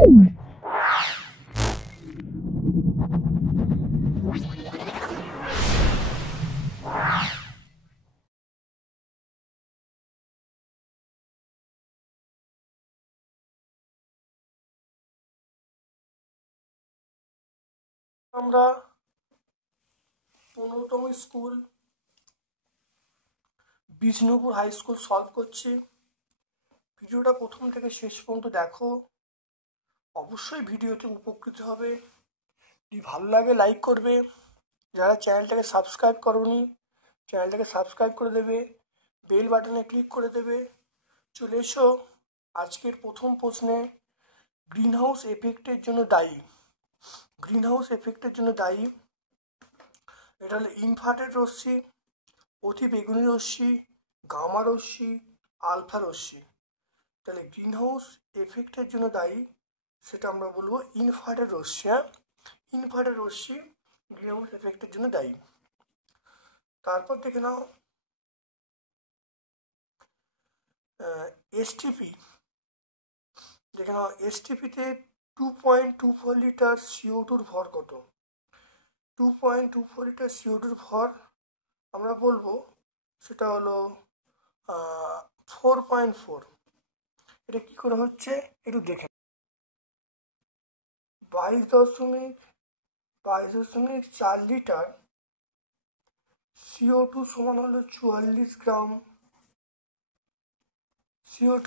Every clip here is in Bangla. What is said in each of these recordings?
আমরা 15তম school Bishnupur high school solve করছি। ভিডিওটা প্রথম থেকে শেষ পর্যন্ত দেখো, অবশ্যই ভিডিওতে উপকৃত হবে। যদি ভালো লাগে লাইক করবে, যারা চ্যানেলটাকে সাবস্ক্রাইব করোনি চ্যানেলটাকে সাবস্ক্রাইব করে দেবে, বেল বাটনে ক্লিক করে দেবে। চলে এসো আজকের প্রথম প্রশ্নে। গ্রিন হাউস এফেক্টের জন্য দায়ী, গ্রিন হাউস এফেক্টের জন্য দায়ী এটা হলো ইনফ্রারেড রশ্মি, অতি বেগুনি রশ্মি, গামা রশ্মি, আলফা রশ্মি। তাহলে গ্রিন হাউস এফেক্টের জন্য দায়ী সেটা আমরা বলবো ইনফ্রারেড রশ্মি। ইনফ্রারেড রশ্মি গ্রিন হাউস এফেক্টের জন্য দায়ী। তারপর দেখে নাও এসটিপি। দেখে নাও এসটিপিতে 2.24 লিটার CO2 ভর কত? 2.24 লিটার CO2 ভর আমরা বলবো সেটা হলো 4.4। এটা কি করে হচ্ছে একটু দেখে। 22.4 লিটার CO2 সমান হলো 44 গ্রাম CO2।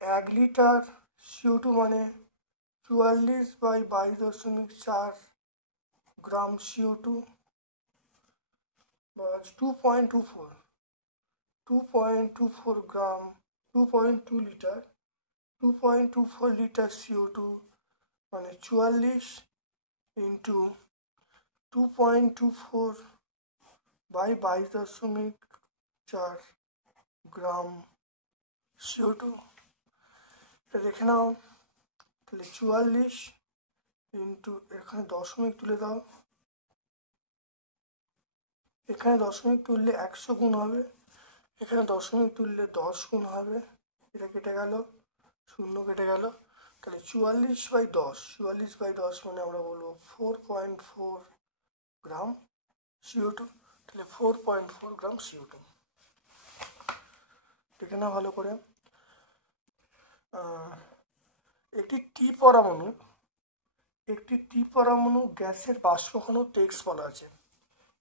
1 লিটার CO2 মানে 44/22.4 গ্রাম CO2 বা 2.24 গ্রাম, 2.2 লিটার, 2.24 লিটার CO2 মানে 44 ইন্টু 2.24/22.4 গ্রাম CO2। এটা দেখে নাও। তাহলে 44 ইন্টু এখানে দশমিক তুলে দাও, এখানে দশমিক তুললে 100 গুণ হবে, এখানে দশমিক তুললে 10 গুণ হবে। এটা কেটে গেল, শূন্য কেটে গেল। তাহলে 44/10 মানে আমরা বলবো 4.4 গ্রাম CO2। তাহলে 4.4 গ্রাম CO2 দেখে না ভালো করে। একটি টি পরমাণু গ্যাসের বাষ্প ঘন টেক্সট বলা আছে।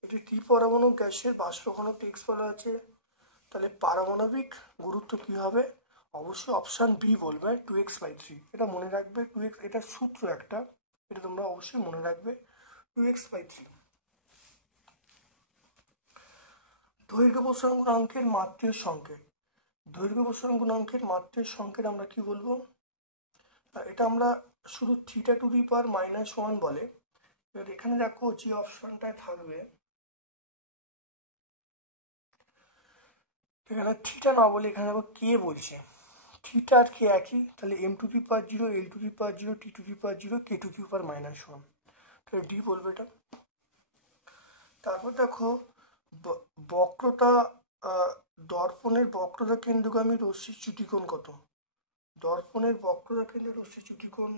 একটি টি পরমাণু গ্যাসের বাষ্প ঘন টেক্সট বলা আছে। তাহলে পারমাণবিক গুরুত্ব কি হবে? অবশ্যই অপশান বি বলবে 2x/3। এটা মনে রাখবে, 2x এটা সূত্র একটা, এটা তোমরা অবশ্যই মনে রাখবে 2x/3। দৈর্ঘ্য প্রসারণ গুণাঙ্কের মাত্রিক সংকেত। দৈর্ঘ্য প্রসারণ গুণাঙ্কের মাত্রিক সংকেত আমরা কি বলবো? এটা আমরা শুধু θ⁻⁻1 বলে। এবার এখানে দেখো যে অপশনটায় থাকবে, এখানে থিটা না বলে এখানে দেখো কে বলছে। থিটা আর কে একই, তাহলে m⁻0, l⁻0, t⁻0, k⁻⁻1। তাহলে ডি বলবে এটা। তারপর দেখো বক্রতা, দর্পণের বক্রতা কেন্দ্রগামী রশ্মির চ্যুতিকোণ কত? দর্পণের বক্রতা কেন্দ্র রশ্মির চ্যুতিকোণ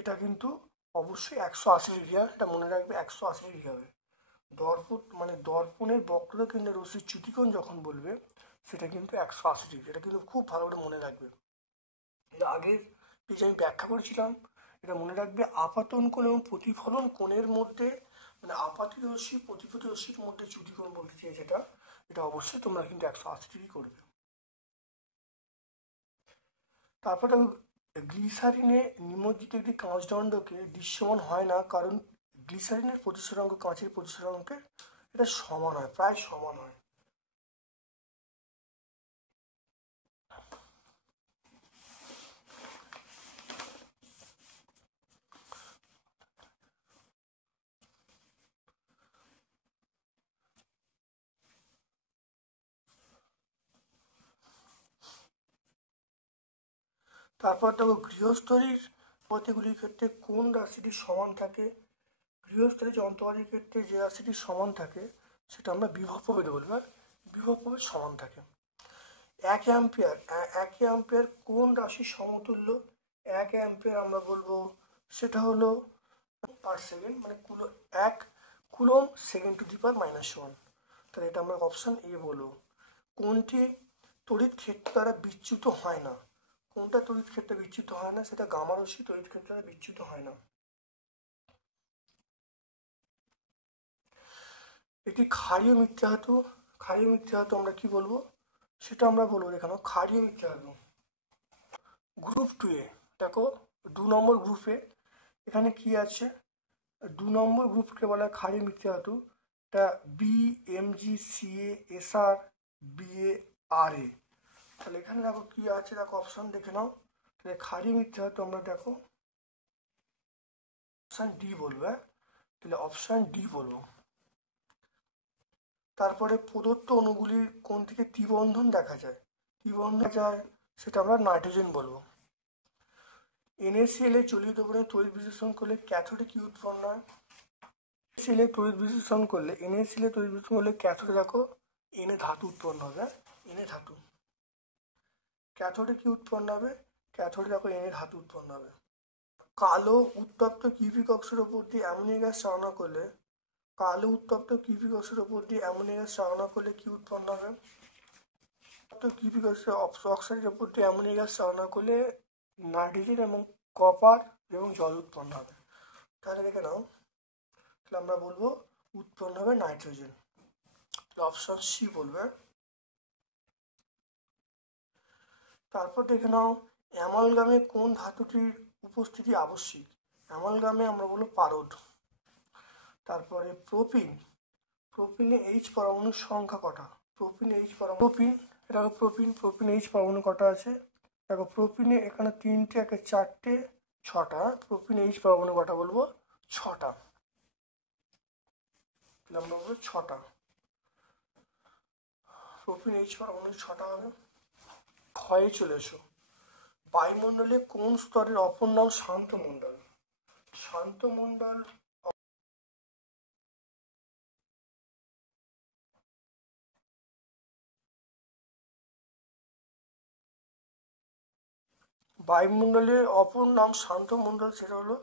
এটা কিন্তু অবশ্যই 180 ডিগ্রি। এটা মনে রাখবে 180 ডিগ্রি হবে। দর্পণের বক্রতা কেন্দ্রে রশ্মির চ্যুতিকোণ যখন বলবে সেটা কিন্তু 180 ডিগ্রি। এটা কিন্তু খুব ভালো করে মনে রাখবে। আগের পেজে আমি ব্যাখ্যা করেছিলাম, এটা মনে রাখবে আপাতন কোণ এবং প্রতিফলন কোণের মধ্যে, মানে আপাতিত রশ্মি প্রতিফলিত রশ্মির মধ্যে চ্যুতিকোণ বলতে চেয়েছে এটা অবশ্যই তোমরা কিন্তু 180 ডিগ্রি করবে। তারপরে গ্লিসারিনে নিমজ্জিত একটি কাঁচদণ্ডকে দৃশ্যমান হয় না, কারণ গ্লিসারিনের প্রতিসরাঙ্ক কাঁচের প্রতিসরাঙ্কের এটা সমান হয়, প্রায় সমান হয়। তারপর দেখো গৃহস্থলীর পথগুলির ক্ষেত্রে কোন রাশিটি সমান থাকে? গৃহস্থলীর যন্ত্রপাতির ক্ষেত্রে যে রাশিটি সমান থাকে সেটা আমরা বিভব প্রভেদ বলবো। বিভব প্রভেদ সমান থাকে। এক অ্যাম্পিয়ার কোন রাশির সমতুল্য? এক অ্যাম্পিয়ার আমরা বলবো সেটা হলো পার সেকেন্ড, মানে এক কুলম সেকেন্ড টু দি পাওয়ার -1। তাহলে এটা আমরা অপশান এ বলবো। কোনটি তড়িৎ ক্ষেত্র দ্বারা বিচ্যুত হয় না? কোনটা তড়িৎ ক্ষেত্রে বিচ্যুত হয় না? সেটা গামা রশ্মি তড়িৎ ক্ষেত্র দ্বারা বিচ্যুত হয় না। এটি ক্ষারীয় মিথ্যা ধাতু। ক্ষারীয় মিথ্যা ধাতু আমরা কি বলবো? সেটা আমরা বলবো দেখানো ক্ষারীয় মিথ্যা ধাতু। গ্রুপ 2 এ দেখো 2 নম্বর গ্রুপে এখানে কি আছে? 2 নম্বর গ্রুপকে বলা হয় ক্ষারীয় মিথ্যা ধাতু। এটা BMgCaSr BaRa। তাহলে এখানে দেখো কি আছে, দেখো অপশন দেখে নাও। তাহলে ক্ষারীয় মিথ্যা ধাতু আমরা দেখো অপশন ডি বলবো। তাহলে অপশন ডি বলবো। তারপরে প্রদত্ত অণুগুলির কোন থেকে ত্রিবন্ধন দেখা যায়? ত্রিবন্ধন দেখা যায় সেটা আমরা নাইট্রোজেন বলবো। NaCl এ চলিত দ্রবণে তড়িৎ বিশ্লেষণ করলে ক্যাথোডে কি উৎপন্ন হয়? NaCl এ তড়িৎ বিশ্লেষণ করলে ক্যাথোডে দেখো Na ধাতু উৎপন্ন হবে। Na ধাতু। ক্যাথোডে কি উৎপন্ন হবে? ক্যাথোডে দেখো Na ধাতু উৎপন্ন হবে। কালো উত্তপ্ত কিউবিক অক্সের ওপর দিয়ে অ্যামোনিয়া গ্যাস চালনা করলে কিউবিক অক্সের ওপর দিয়ে অ্যামোনিয়া গ্যাস চালনা করলে কি উৎপন্ন হবে? কিউবিক অক্সাইডের ওপর দিয়ে অ্যামোনিয়া গ্যাস চালনা করলে নাইট্রোজেন এবং কপার এবং জল উৎপন্ন হবে। তাহলে দেখে নাও, তাহলে আমরা বলবো উৎপন্ন হবে নাইট্রোজেন। অপশন সি বলবে। তারপর দেখে নাও অ্যামালগামে কোন ধাতুটির উপস্থিতি আবশ্যিক? অ্যামালগামে আমরা বলবো পারদ। তারপরে প্রোপিনে H পরমাণুর সংখ্যা কটা? প্রোপিন H পরমাণু কটা আছে? দেখো প্রোপিনে এখানে 3টে, একে 4টে, 6টা। প্রোপিন H পরমাণু কটা বলবো? 6টা। তাহলে আমরা বলবো 6টা। প্রোপিন H পরমাণু 6টা হবে। ক্ষয়ে চলে এসো। বায়ুমণ্ডলে কোন স্তরের অপর নাম শান্ত মণ্ডল? শান্ত মণ্ডল বায়ুমণ্ডলের অপর নাম শান্ত মণ্ডল, সেটা হলো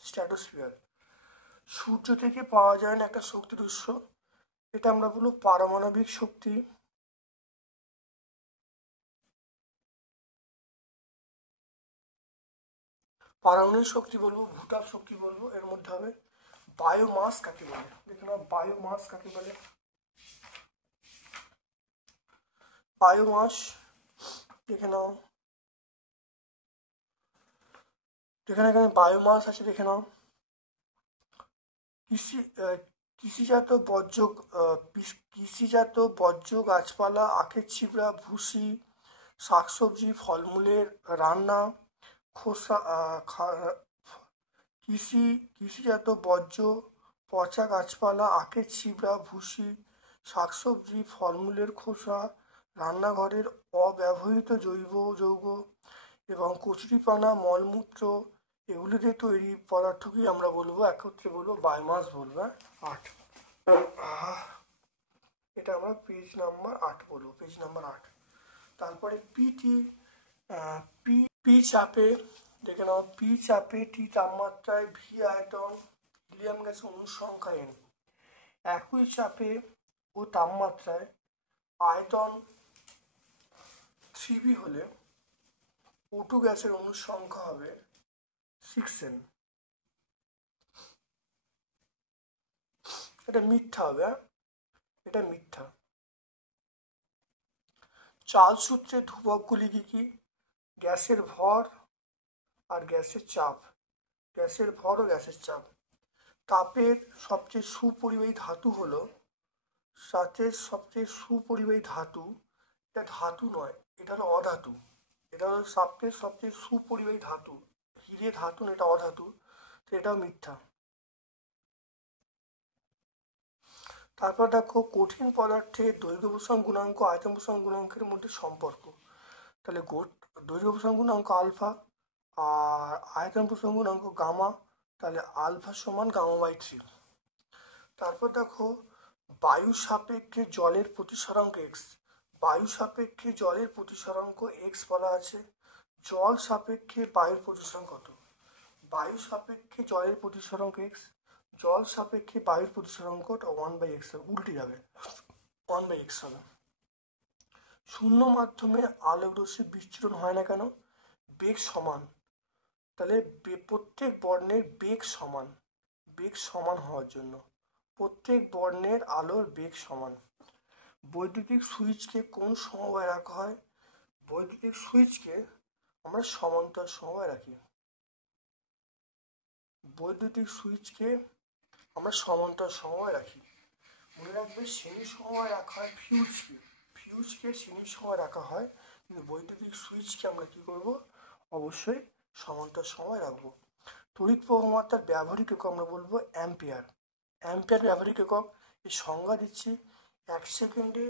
স্ট্র্যাটোস্ফিয়ার। সূর্য থেকে পাওয়া যায় না একটা শক্তির উৎস, এটা আমরা বলবো পারমাণবিক শক্তি। পারমাণবিক শক্তি বলবো, ভূতাপ শক্তি বলবো। এর মধ্যে হবে বায়োমাস কাকে বলে? দেখে নাও বায়োমাস কাকে বলে। বায়োমাস দেখে নাও, এখানে বায়োমাস আছে দেখে নাও। কৃষিজাত বর্জ্য গাছপালা, আখের ছিবড়া, ভুসি, শাকসবজি, ফলমূলের রান্না, খোসা, কৃষিজাত বর্জ্য, পচা গাছপালা, আখের ছিবড়া, ভুসি, শাকসবজি, ফলমূলের খোসা, রান্নাঘরের অব্যবহৃত জৈব যৌগ এবং কচুরিপানা, মলমূত্র, এগুলি দিয়ে তৈরি পদার্থকেই আমরা বলবো একত্রে বলবো বায়োমাস বলবো। 8। এটা আমরা পেজ নাম্বার 8 বলবো, পেজ নাম্বার 8। তারপরে পি চাপে দেখে নাও, পি চাপে টি তাপমাত্রায় ভি আয়তন হিলিয়াম গ্যাসের অণুর সংখ্যা n। একই চাপে ও তাপমাত্রায় আয়তন 3b হলে O2 গ্যাসের অণুর সংখ্যা হবে 6n। এটা মিথ্যা হবে, এটা মিথ্যা। চার্লস সূত্রের ধ্রুবকগুলি কি? গ্যাসের ভর আর গ্যাসের চাপ। গ্যাসের ভর ও গ্যাসের চাপ। তাপের সবচেয়ে সুপরিবাহী ধাতু হলো এটা ধাতু নয়, এটা হলো অধাতু। এটা হলো সবচেয়ে সুপরিবাহী ধাতু। হিরে ধাতু না, এটা অধাতু, তো এটাও মিথ্যা। তারপর দেখো কঠিন পদার্থের দৈর্ঘ্য প্রসারণ গুণাঙ্ক আয়তন প্রসারণ গুণাঙ্কের মধ্যে সম্পর্ক। তাহলে দৈর্ঘ্য প্রসারণ গুণাঙ্ক আলফা আর আয়তন প্রসারণ গুণাঙ্ক গামা, তাহলে আলফা সমান গামা/3। তারপর দেখো বায়ু সাপেক্ষে জলের প্রতিসরাঙ্ক x। বায়ু সাপেক্ষে জলের প্রতিসরাঙ্ক এক্স বলা আছে। জল সাপেক্ষে বায়ুর প্রতিসরাঙ্ক কত? বায়ু সাপেক্ষে জলের প্রতিসরাঙ্ক এক্স, জল সাপেক্ষে বায়ুর প্রতিসরাঙ্কটা 1/x হবে, উল্টে যাবে, 1/x হবে। শূন্য মাধ্যমে আলোক রশ্মি বিচ্ছুরণ হয় না কেন? বেগ সমান, তাহলে প্রত্যেক বর্ণের বেগ সমান, বেগ সমান হওয়ার জন্য প্রত্যেক বর্ণের আলোর বেগ সমান। বৈদ্যুতিক সুইচকে কোন সমবায়ে রাখা হয়? বৈদ্যুতিক সুইচকে আমরা সমান্তর সমবায়ে রাখি। বৈদ্যুতিক সুইচকে আমরা সমান্তর সমবায়ে রাখি। মনে রাখবে শ্রেণী সমবায়ে রাখা হয় ফিউজকে, ফিউজকে শ্রেণী সমবায়ে রাখা হয়, কিন্তু বৈদ্যুতিক সুইচকে আমরা কি করব? অবশ্যই সমান্তর সমবায়ে রাখবো। তড়িৎ প্রবাহমাত্রার ব্যবহারিক একক আমরা বলবো অ্যাম্পিয়ার। অ্যাম্পিয়ার ব্যবহারিক একক এই সংজ্ঞা দিচ্ছি 1 সেকেন্ডে,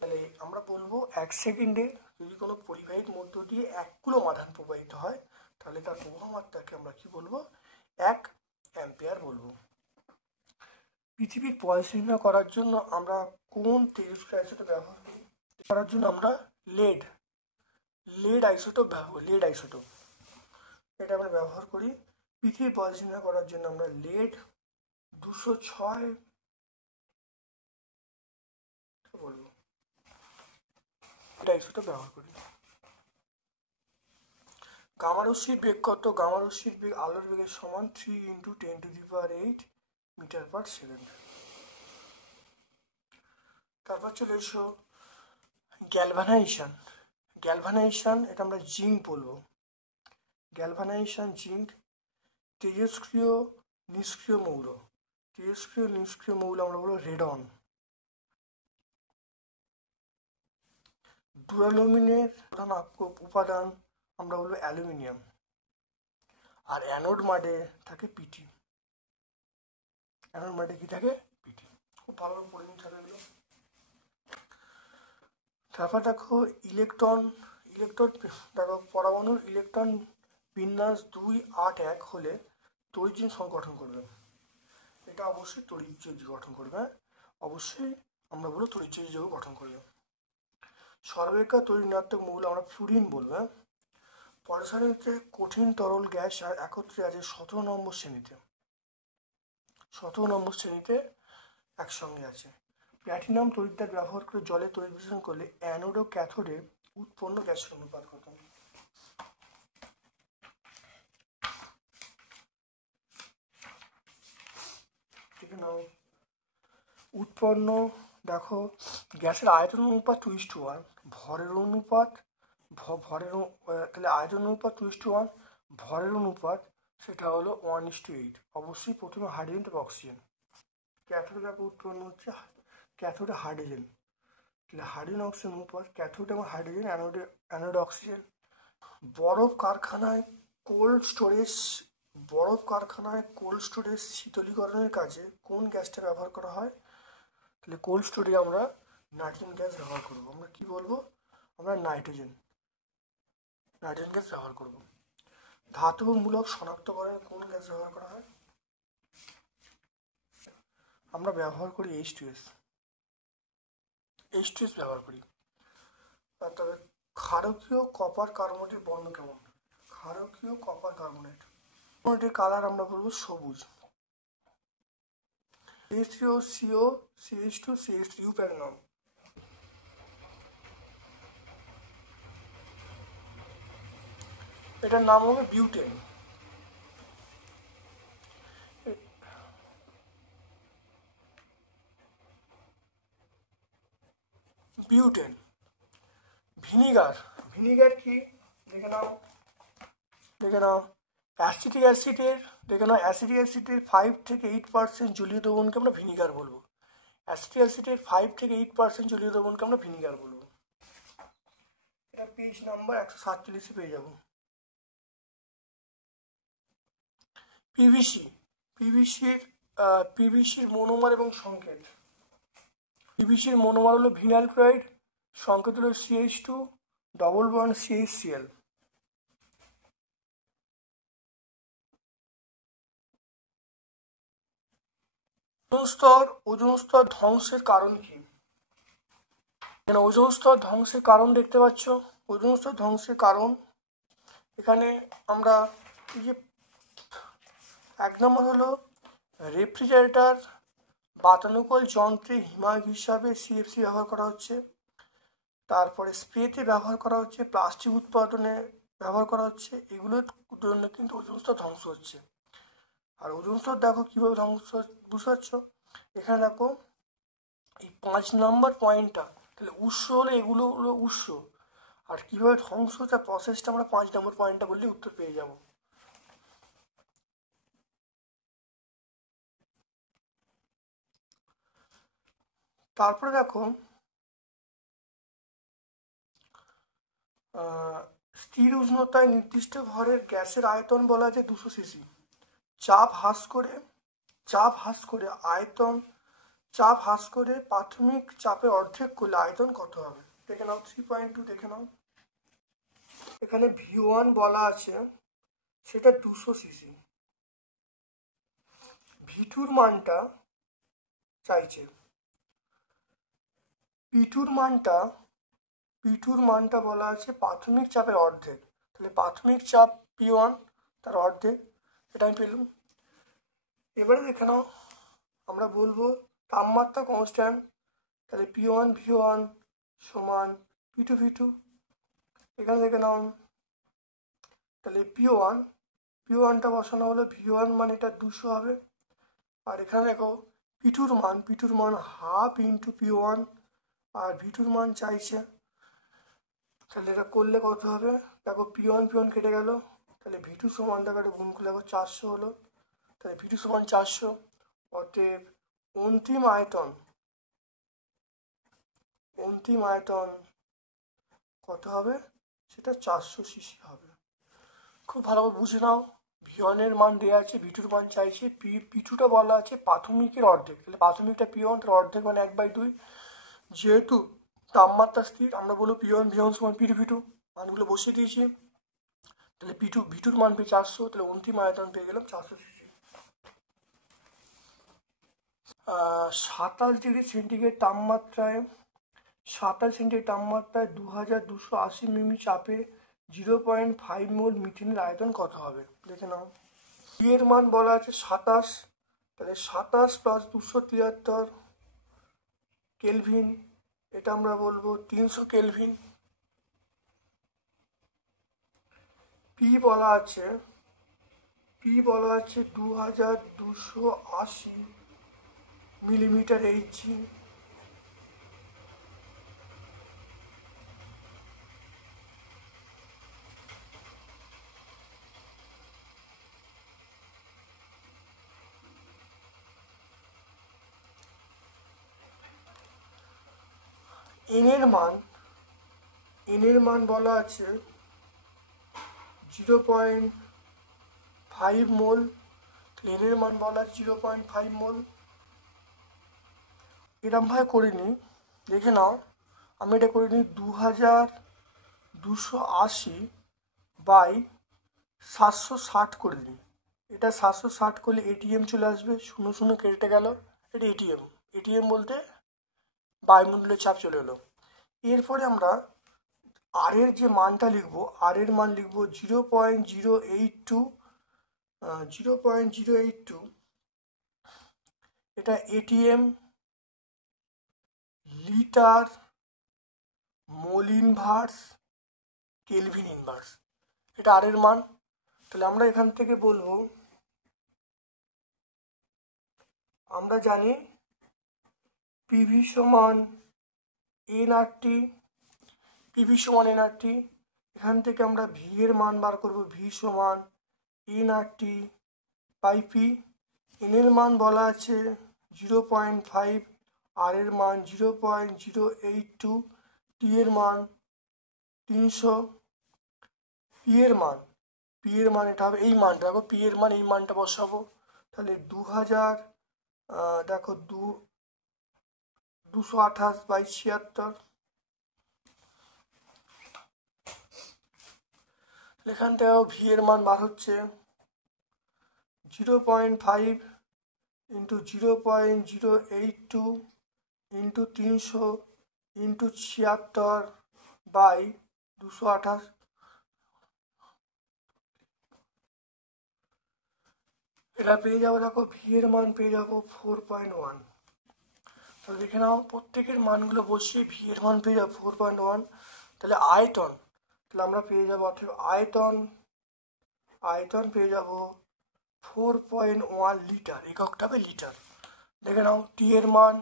তাহলে আমরা বলবো 1 সেকেন্ডে যদি কোনো পরিবাহীর মধ্য দিয়ে 1 কুলম আধান প্রবাহিত হয়, তাহলে তার প্রবাহমাত্রাকে আমরা কি বলবো? 1 অ্যাম্পিয়ার বলবো। পৃথিবীর পয়সা নির্ণয় করার জন্য আমরা কোন তেজস্ক্রিয় আইসোটোপ ব্যবহার করি? করার জন্য আমরা লেড আইসোটোপ ব্যবহার করি, লেড আইসোটোপ এটা আমরা ব্যবহার করি। পৃথিবীর পয়সা নির্ণয় করার জন্য আমরা লেড 206 বলবো, এটা আইসোটোপ ব্যবহার করি। গামা রশ্মির বেগ কত? গামা রশ্মির বেগ আলোর বেগের সমান 3 × 10⁸ মিটার/সেকেন্ড। তারপর চলে এসো গ্যালভানাইজেশন। গ্যালভানাইজেশন এটা আমরা জিঙ্ক বলবো। Galvanisation zinc. তেজস্ক্রিয় নিষ্ক্রিয় মৌল, তেজস্ক্রিয় নিষ্ক্রিয় মৌল আমরা বলবো রেডন। ডুরালুমিনের প্রধান উপাদান আমরা বলবো অ্যালুমিনিয়াম। আর অ্যানোড মাডে থাকে পিটি। অ্যানোড মাডে কি থাকে? পিটি। খুব ভালো পড়ে নিতে হবে এগুলো। তারপর দেখো ইলেকট্রন দেখো পরমাণুর ইলেকট্রন বিন্যাস 2, 8, 1 হলে তড়িৎ গঠন করবে। এটা অবশ্যই তড়িৎ গঠন করবে, অবশ্যই আমরা বলবো তড়িৎ যৌগ গঠন করবে। সর্বাপেক্ষা তড়িৎ-ঋণাত্মক মৌল আমরা ফ্লুরিন বলবো। পরের সারিতে কঠিন তরল গ্যাস একত্রে আছে 17 নম্বর শ্রেণীতে, 17 নম্বর শ্রেণীতে একসঙ্গে আছে। প্ল্যাটিনাম তড়িৎদ্বার ব্যবহার করে জলে তড়িৎ বিশ্লেষণ করলে অ্যানোড ও ক্যাথোডে উৎপন্ন গ্যাসের অনুপাত কত? ঠিক আছে, উৎপন্ন দেখো গ্যাসের আয়তন অনুপাত 2:1, ভরের অনুপাত তাহলে আয়তন অনুপাত 2:1, ভরের অনুপাত সেটা হলো 1:8। অবশ্যই প্রথমে হাইড্রোজেন তারপর অক্সিজেন। ক্যাথোডে দেখো উৎপন্ন হচ্ছে ক্যাথোডে হাইড্রোজেন, তাহলে হাইড্রোজেন অক্সিজেন অনুপাত ক্যাথোডে এবং হাইড্রোজেন, অ্যানোডে অক্সিজেন। বরফ কারখানায় কোল্ড স্টোরেজ শীতলীকরণের কাজে কোন গ্যাসটা ব্যবহার করা হয়? তাহলে কোল্ড স্টোরেজে আমরা নাইট্রোজেন গ্যাস ব্যবহার করবো। আমরা কি বলবো? আমরা নাইট্রোজেন গ্যাস ব্যবহার করব। ধাতবমূলক শনাক্তকরণে কোন গ্যাস ব্যবহার করা হয়? আমরা ব্যবহার করি H2S ব্যবহার করি। আর তবে ক্ষারকীয় কপার কার্বনেটের বর্ণ কেমন? ক্ষারকীয় কপার কার্বনেটের কালার আমরা বলবো সবুজ। CH3O, CO, CH2, CH3 প্যারের নাম। এটার নাম হবে বিউটেন। ভিনিগার কি? দেখে নাও অ্যাসিটিক অ্যাসিডের 5 থেকে 8% জলীয় দ্রবণকে আমরা ভিনিগার বলবো। অ্যাসিটিক অ্যাসিডের 5 থেকে 8% জলীয় দ্রবণকে আমরা ভিনিগার বলবো। এটা পেজ নাম্বার 147 পেয়ে যাব। পিভিসির মনোমার এবং সংকেত। পিভিসির মনোমার হলো ভিনাইল ক্লোরাইড, সংকেত হলো CH2 double bond CHCl। Ozone স্তর ধ্বংসের কারণ কি? এখানে ওজোন স্তর ধ্বংসের কারণ দেখতে পাচ্ছ। ওজোন স্তর ধ্বংসের কারণ এখানে আমরা এই যে 1 নম্বর হলো রেফ্রিজারেটর বাতানুকূল যন্ত্রে হিমায়ক হিসাবে সিএফসি ব্যবহার করা হচ্ছে। তারপরে স্প্রেতে ব্যবহার করা হচ্ছে, প্লাস্টিক উৎপাদনে ব্যবহার করা হচ্ছে, এগুলোর জন্য কিন্তু ওজোন স্তর ধ্বংস হচ্ছে। আর ওজোন স্তর দেখো কীভাবে ধ্বংস বুঝতে পারছো। এখানে দেখো এই 5 নম্বর পয়েন্টটা, তাহলে উৎস হলো এগুলো হলো উৎস, আর কীভাবে ধ্বংস হচ্ছে প্রসেসটা আমরা 5 নম্বর পয়েন্টটা বললে উত্তর পেয়ে যাব। তারপরে দেখো স্থির উষ্ণতায় নির্দিষ্ট ভরের গ্যাসের আয়তন বলা আছে 200 সিসি। চাপ হ্রাস করে প্রাথমিক চাপের অর্ধেক করলে আয়তন কত হবে দেখে নাও। 3.2 দেখে নাও। এখানে V1 বলা আছে সেটা 200 সিসি, V2 মানটা চাইছে, P2 মানটা বলা আছে প্রাথমিক চাপের অর্ধেক, তাহলে প্রাথমিক চাপ P1 তার অর্ধেক, এটা আমি পেলাম। এবারে দেখে নাও, আমরা বলবো তাপমাত্রা কনস্ট্যান্ট, তাহলে P1 V1 সমান P2 V2। এখানে দেখে নাও, তাহলে P1টা বসানো হলো, V1 মান এটা 200 হবে। আর এখানে দেখো P2 মান হাফ ইন্টু P1, আর V2 মান চাইছে, তাহলে এটা করলে কত হবে দেখো, P1 কেটে গেল, তাহলে V2 সমান দেখো এটা গুণ করলে দেখো 400 হলো, তাহলে V2 সমান 400। অতএব অন্তিম আয়তন কত হবে, সেটা 400 সিসি হবে। খুব ভালোভাবে বুঝে নাও। V1 এর মান দেওয়া আছে, V2 মান চাইছে, P2টা বলা আছে প্রাথমিকের অর্ধেক, তাহলে প্রাথমিকটা P1 তার অর্ধেক মানে 1/2। যেহেতু তাপমাত্রা স্থির, আমরা বলবো P1 V1 সমান P2 V2, মানগুলো বসিয়ে দিয়েছি, তাহলে V2 মান পেয়ে 400, তাহলে অন্তিম আয়তন পেয়ে গেলাম 400 সিসি। 27 ডিগ্রি সেন্টিগ্রেড তাপমাত্রায় 2280 মিমি চাপে 0.5 মোল মিথেনের আয়তন কত হবে দেখে নাও। এর মান বলা আছে 27, তাহলে 27 প্লাস 273 কেলভিন, এটা আমরা বলবো 300 কেলভিন। পি বলা আছে 2280 মিলিমিটার এইচজি। এনের মান বলা আছে 0.5 মোল, এনের মান বলা আছে 0.5 মোল। এরমভাবে করিনি, দেখে নাও, আমি এটা করিনি 2280 বাই 760 করে দিই। এটা 760 করলে এটিএম চলে আসবে, 0 কেটে গেল, এটা এটিএম বলতে বায়ুমণ্ডলের চাপ চলে এলো। এরপরে আমরা আর এর যে মানটা লিখবো, আর এর মান লিখবো 0.082, এটা atm litre mole inverse kelvin inverse, এটা আর এর মান। তাহলে আমরা এখান থেকে বলবো, আমরা জানি পিভি সমান এনআরটি, এখান থেকে আমরা ভি এর মান বার করব, ভি সমান এনআরটি বাই পি। এন এর মান বলা আছে 0.5, আর এর মান 0.082, টি এর মান 300, পি এর মান এটা হবে এই মানটা, দেখো পি এর মান এই মানটা বসাবো, তাহলে 2000 দেখো 228/76। এখান থেকেও ভি এর মান বার হচ্ছে 0.5 ইন্টু 0.082 ইন্টু 300 ইন্টু 76 বাই 228, এটা পেয়ে যাবো। দেখো ভি এর মান পেয়ে যাবো 4.1। তাহলে দেখে নাও প্রত্যেকের মানগুলো বসিয়ে ভি এর মান পেয়ে যাবো 4.1। তাহলে আয়তন, তাহলে আমরা পেয়ে যাবো অর্থাৎ আয়তন পেয়ে যাবো 4.1 লিটার, এককটা হবে লিটার। দেখে নাও টি এর মান,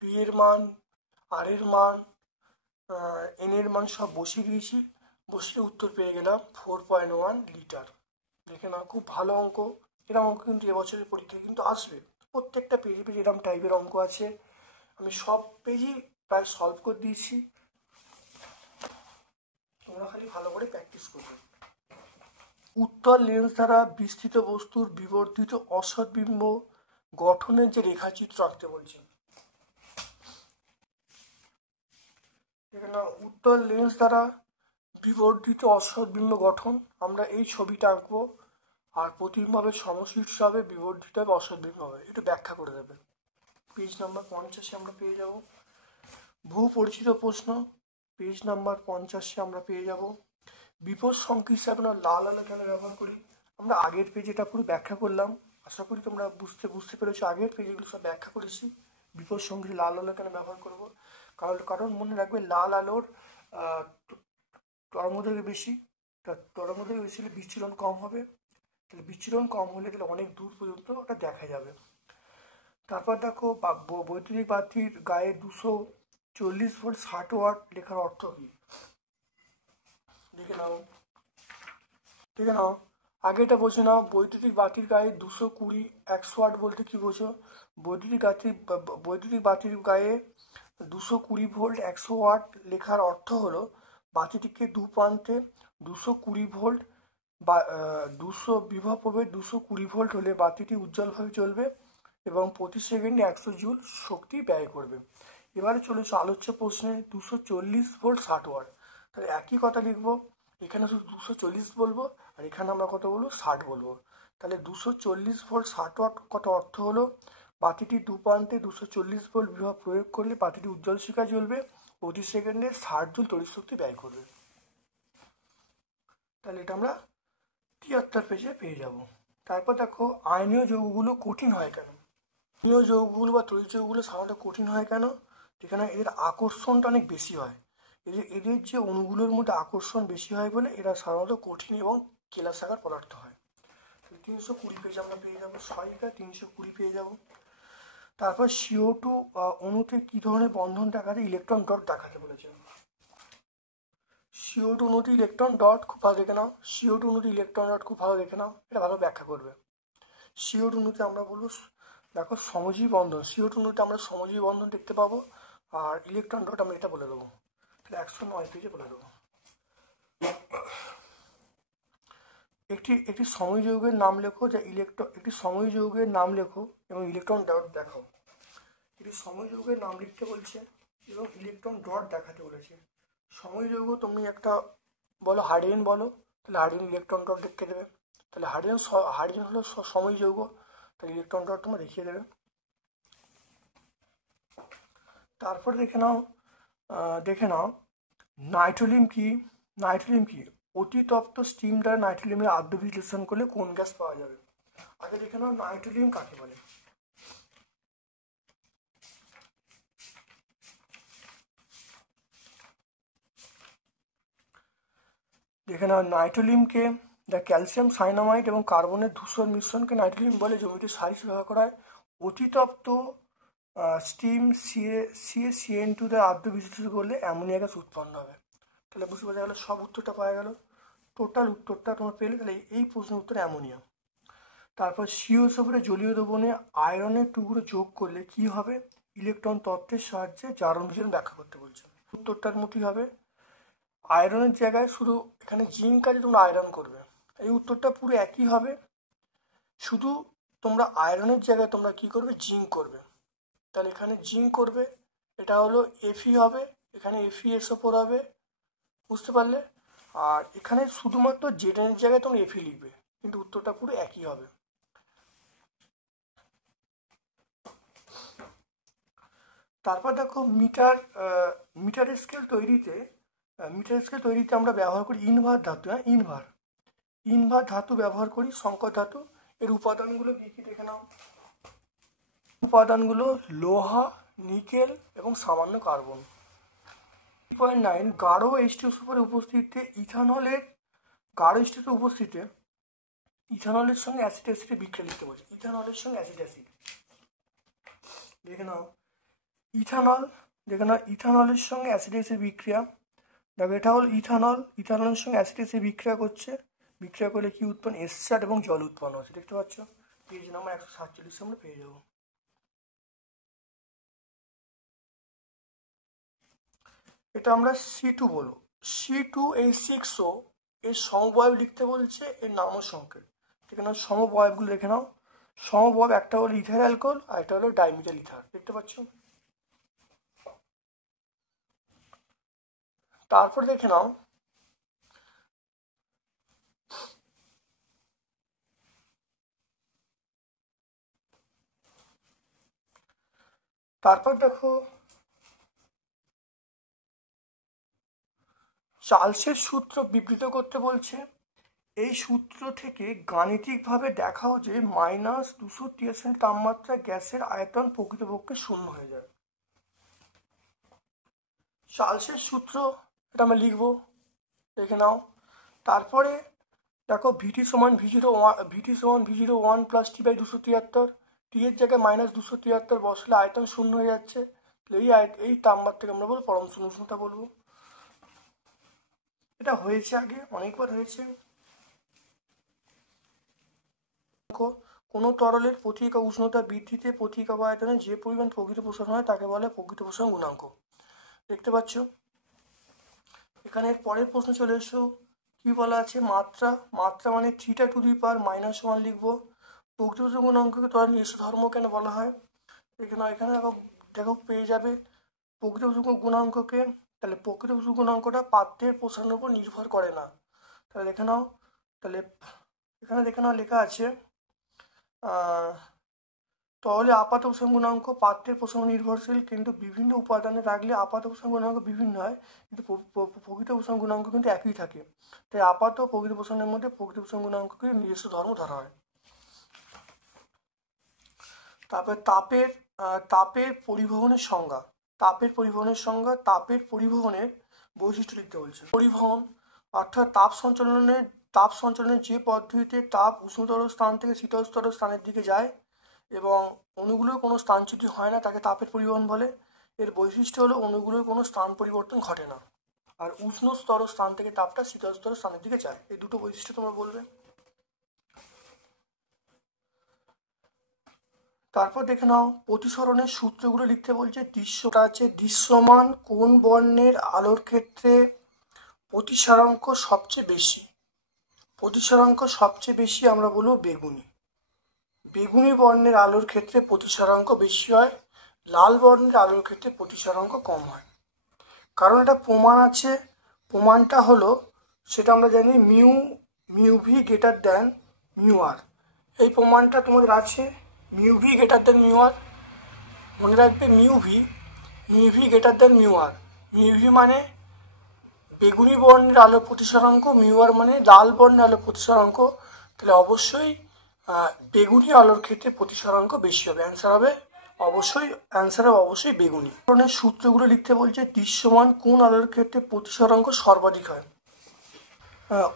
পি এর মান, আর এর মান, এন এর মান সব বসিয়ে দিয়েছি, বসিয়ে উত্তর পেয়ে গেলাম 4.1 লিটার। দেখে নাও খুব ভালো অঙ্ক। এরকম অঙ্ক কিন্তু এবছরের পরীক্ষায় কিন্তু আসবে। প্রত্যেকটা পেজে পেজে এরকম টাইপের অঙ্ক আছে, আমি সব পেজই প্রায় সলভ করে দিয়েছি, তোমরা খালি ভালো করে প্র্যাকটিস করবে। উত্তল লেন্স দ্বারা বিস্তৃত বস্তুর বিবর্ধিত অসৎবিম্ব গঠনের যে রেখাচিত্র আঁকতে বলছে। এখানে উত্তল লেন্স দ্বারা বিবর্ধিত অসৎবিম্ব গঠন, আমরা এই ছবিটা আঁকবো, আর প্রতিবিম্বের সমশীর্ষ হবে, বিবর্ধিত হবে, অসৎবিম্ব হবে। একটু ব্যাখ্যা করে দেবে। পেজ নাম্বার 50 আমরা পেয়ে যাব বহু পরিচিত প্রশ্ন। পেজ নাম্বার 50 আমরা পেয়ে যাব বিপদ সংখ্যা হিসাবে আমরা লাল আলো কেন ব্যবহার করি। আমরা আগের পেজে এটা পুরো ব্যাখ্যা করলাম, আশা করি তোমরা বুঝতে পেরেছো। আগের পেজে এগুলো সব ব্যাখ্যা করেছি। বিপদ সংখ্যা লাল আলো কেন ব্যবহার করব, কারণ মনে রাখবে লাল আলোর তরঙ্গদৈর্ঘ্য বেশি, তরঙ্গদৈর্ঘ্য বেশি হলে বিচ্ছুরণ কম হবে, তাহলে বিচ্ছুরণ কম হলে তাহলে অনেক দূর পর্যন্ত ওটা দেখা যাবে। তারপর দেখো বৈদ্যুতিক বাতির গায়ে 240 ভোল্ট 60 ওয়াট লেখার অর্থ কি, দেখে নাও আগে এটা বোঝো নাও। বৈদ্যুতিক বাতির গায়ে 220 100 ওয়াট বলতে কি বোঝো। বৈদ্যুতিক বাতির গায়ে 220 ভোল্ট 100 ওয়াট লেখার অর্থ হলো বাতিটিকে দু প্রান্তে 220 ভোল্ট বা 200 বিভব প্রভেদ 220 ভোল্ট হলে বাতিটি উজ্জ্বলভাবে জ্বলবে এবং প্রতি সেকেন্ডে 100 জুল শক্তি ব্যয় করবে। এবারে চলেছে আলোচ্য প্রশ্নে 240 ভোল্ট 60 ওয়াট। তাহলে একই কথা লিখবো, এখানে শুধু 240 বলবো আর এখানে আমরা কত বলবো 60 বলবো। তাহলে 240 ভোল্ট 60 ওয়াট কত অর্থ হলো বাতিটি দু প্রান্তে 240 ভোল্ট বিভব প্রয়োগ করলে বাতিটি উজ্জ্বল শিখা জ্বলবে, প্রতি সেকেন্ডে 60 জুল তড়িৎ শক্তি ব্যয় করবে। তাহলে এটা আমরা 73 পেজে পেয়ে যাব। তারপর দেখো আয়নীয় যৌগগুলো কঠিন হয় কেন। আয়নীয় যৌগগুলো বা তড়িৎ যৌগগুলো সাধারণত কঠিন হয় কেন, যেখানে এদের আকর্ষণটা অনেক বেশি হয়। এদের যে অণুগুলোর মধ্যে আকর্ষণ বেশি হয় বলে এরা সাধারণত কঠিন এবং কেলাসাকার পদার্থ হয়। 320 পেজ আমরা পেয়ে যাবো, 320 পেয়ে যাব। তারপর CO2 অণুতে কি ধরনের বন্ধন দেখাতে, ইলেকট্রন ডট দেখাতে বলেছে। CO2 অণুতে ইলেকট্রন ডট খুব ভালো দেখে নাও, CO2 অণুতে ইলেকট্রন ডট খুব ভালো দেখে নাও, এটা ভালো ব্যাখ্যা করবে। CO2 অণুতে আমরা বলবো দেখো সমজীবী বন্ধন, CO2 অণুতে আমরা সমজীবী বন্ধন দেখতে পাবো, আর ইলেকট্রন ডট আমরা এটা বলে দেবো। তাহলে 109 পেজে বলে দেবো। একটি সময় যৌগের নাম লেখো যা একটি সময় যৌগের নাম লেখো এবং ইলেকট্রন ডট দেখাও। একটি সময় যৌগের নাম লিখতে বলছে এবং ইলেকট্রন ডট দেখাতে বলেছে। সময় যৌগ তুমি একটা বলো হাইড্রোজেন বলো, তাহলে হাইড্রোজেন ইলেকট্রন ডট লিখতে দেবে। তাহলে হাইড্রোজেন হলো সময় যৌগ, তাহলে ইলেকট্রন ডট তোমরা দেখিয়ে দেবে। তারপর দেখে নাও নাইট্রোলিয়াম কি অতি তপ্ত স্টিম দ্বারা নাইট্রোলিয়ামের আদ্য বিশ্লেষণ করলে কোন গ্যাস পাওয়া যাবে। আগে দেখে নাও নাইট্রোলিয়াম কাকে বলে। দেখে নাও নাইট্রোলিয়ামকে ক্যালসিয়াম সাইনামাইড এবং কার্বনের ধূসর মিশ্রণকে নাইট্রোলিয়াম বলে জমিতে সারি ব্যবহার করা হয়। অতিতপ্ত স্টিম CaCN2 দ্বারা আদ্য বিশ্লেষণ করলে অ্যামোনিয়া গ্যাস উৎপন্ন হবে। তাহলে বুঝতে পারা গেল, সব উত্তরটা পাওয়া গেল, টোটাল উত্তরটা তোমার পেলে। তাহলে এই প্রশ্নের উত্তর অ্যামোনিয়া। তারপর CO4 জলীয় দ্রবণে আয়রনের টুকরো যোগ করলে কি হবে, ইলেকট্রন তত্ত্বের সাহায্যে জারণ বিজারণ ব্যাখ্যা করতে বলছে। উত্তরটার মতোই হবে, আয়রনের জায়গায় শুধু এখানে জিঙ্ক আছে, তোমরা আয়রন করবে। এই উত্তরটা পুরো একই হবে, শুধু তোমরা আয়রনের জায়গায় তোমরা কি করবে, জিঙ্ক করবে। তাহলে এখানে জিঙ্ক করবে, এটা হলো Fe হবে, এখানে FeSO4 হবে, বুঝতে পারলে। আর এখানে শুধুমাত্র জেডেনের জায়গায় তোমরা Fe লিখবে, কিন্তু উত্তরটা পুরো একই হবে। তারপর দেখো মিটার স্কেল তৈরিতে আমরা ব্যবহার করি ইনভার ধাতু। হ্যাঁ, ইনভার ধাতু ব্যবহার করি, সংকর ধাতু। এর উপাদানগুলো কি কি দেখে নাও। উপাদানগুলো লোহা, নিকেল এবং সামান্য কার্বন। 3.9 গাঢ় H2SO4 উপস্থিতিতে ইথানলের সঙ্গে অ্যাসিডের বিক্রিয়া লিখতে বলছে। ইথানলের সঙ্গে অ্যাসিড দেখে নাও। ইথানলের সঙ্গে অ্যাসিডের বিক্রিয়া। দেখো এটা হল ইথানলের সঙ্গে অ্যাসিডের বিক্রিয়া করছে। বিক্রিয়া করলে কি উৎপন্ন? এসচার এবং জল উৎপন্ন হচ্ছে। দেখতে পাচ্ছ, পেজ নাম্বার 147 আমরা পেয়ে যাবো। এটা আমরা C2 বলবো। C2H6O এর সমবয়ব লিখতে বলছে, এর নামও সংকেত। ঠিক আছে, সমবয়বগুলো দেখে নাও। সমবয়ব একটা হলো ইথাইল অ্যালকোহল আর একটা হলো ডাইমিথাইল ইথার। দেখতে পাচ্ছ। তারপর দেখে নাও দেখো চার্লসের সূত্র বিবৃত করতে বলছে। এই সূত্র থেকে গাণিতিকভাবে দেখাও যে -263 তাপমাত্রা গ্যাসের আয়তন প্রকৃতপক্ষে শূন্য হয়ে যায়। চার্লসের সূত্র এটা আমরা লিখবো, দেখে নাও। তারপরে দেখো ভিটি সমান V01 প্লাস T/273। টি এর জায়গায় -273 বসলে আয়তন শূন্য হয়ে যাচ্ছে। এই তাপমাত্রাকে আমরা বলবো পরম শূন্য উষ্ণতা বলবো। এটা হয়েছে আগে, অনেকবার হয়েছে। কোনো তরলের প্রতি একক উষ্ণতা বৃদ্ধিতে প্রতি একক আয়তনে যে পরিমাণ প্রকৃত প্রসারণ হয় তাকে বলে প্রকৃত প্রসারণ গুণাঙ্ক। দেখতে পাচ্ছ। এখানে পরের প্রশ্ন চলে এসো। কি বলা আছে? মাত্রা মানে θ⁻⁻1 লিখবো। প্রকৃত প্রসারণ গুণাঙ্ককে তরল ইসোধর্ম কেন বলা হয়? এখানে দেখো পেয়ে যাবে প্রকৃত প্রসারণ গুণাঙ্ককে। তাহলে প্রকৃত প্রসারণ গুণাঙ্কটা পাত্রের প্রসারণের উপর নির্ভর করে না। তাহলে দেখে নাও। তাহলে এখানে দেখে নাও লেখা আছে তরলে আপাত প্রসারণ গুণাঙ্ক পাত্রের প্রসারণ নির্ভরশীল, কিন্তু বিভিন্ন উপাদানে রাখলে আপাত প্রসারণ গুণাঙ্ক বিভিন্ন হয়, কিন্তু প্রকৃত প্রসারণ গুণাঙ্ক কিন্তু একই থাকে। তাই আপাত ও প্রকৃত প্রসারণের মধ্যে প্রকৃত প্রসারণ গুণাঙ্ককে নিজস্ব ধর্ম ধরা হয়। তারপরে তাপের পরিবহনের সংজ্ঞা। তাপের পরিবহনের বৈশিষ্ট্য লিখতে বলছে। পরিবহন অর্থাৎ তাপ সঞ্চালনের যে পদ্ধতিতে তাপ উষ্ণতর স্থান থেকে শীতলতর স্থানের দিকে যায় এবং অণুগুলোর কোনো স্থানচ্যুতি হয় না, তাকে তাপের পরিবহন বলে। এর বৈশিষ্ট্য হলো অণুগুলোর কোনো স্থান পরিবর্তন ঘটে না, আর উষ্ণতর স্থান থেকে তাপটা শীতলতর স্থানের দিকে যায়। এই দুটো বৈশিষ্ট্য তোমরা বলবে। তারপর দেখে নাও প্রতিসরণের সূত্রগুলো লিখতে বলছে। দৃশ্যমান কোন বর্ণের আলোর ক্ষেত্রে প্রতিসারাঙ্ক সবচেয়ে বেশি আমরা বলবো বেগুনি বর্ণের আলোর ক্ষেত্রে প্রতিসারাঙ্ক বেশি হয়, লাল বর্ণের আলোর ক্ষেত্রে প্রতিসারাঙ্ক কম হয়। কারণ এটা প্রমাণ আছে। প্রমাণটা হলো, সেটা আমরা জানি mu V greater than mu R. এই প্রমাণটা তোমাদের আছে, mu V greater than mu R. মনে রাখবে mu V greater than mu R. Mu V মানে বেগুনি বর্ণের আলোর প্রতিসারাঙ্ক, মিউ আর মানে লাল বর্ণের আলোর প্রতিসারাঙ্ক। তাহলে অবশ্যই বেগুনি আলোর ক্ষেত্রে প্রতিসারাঙ্ক বেশি হবে। অ্যান্সার হবে অবশ্যই বেগুনি। ধরনের সূত্রগুলো লিখতে বলছে। দৃশ্যমান কোন আলোর ক্ষেত্রে প্রতিসারাঙ্ক সর্বাধিক হয়?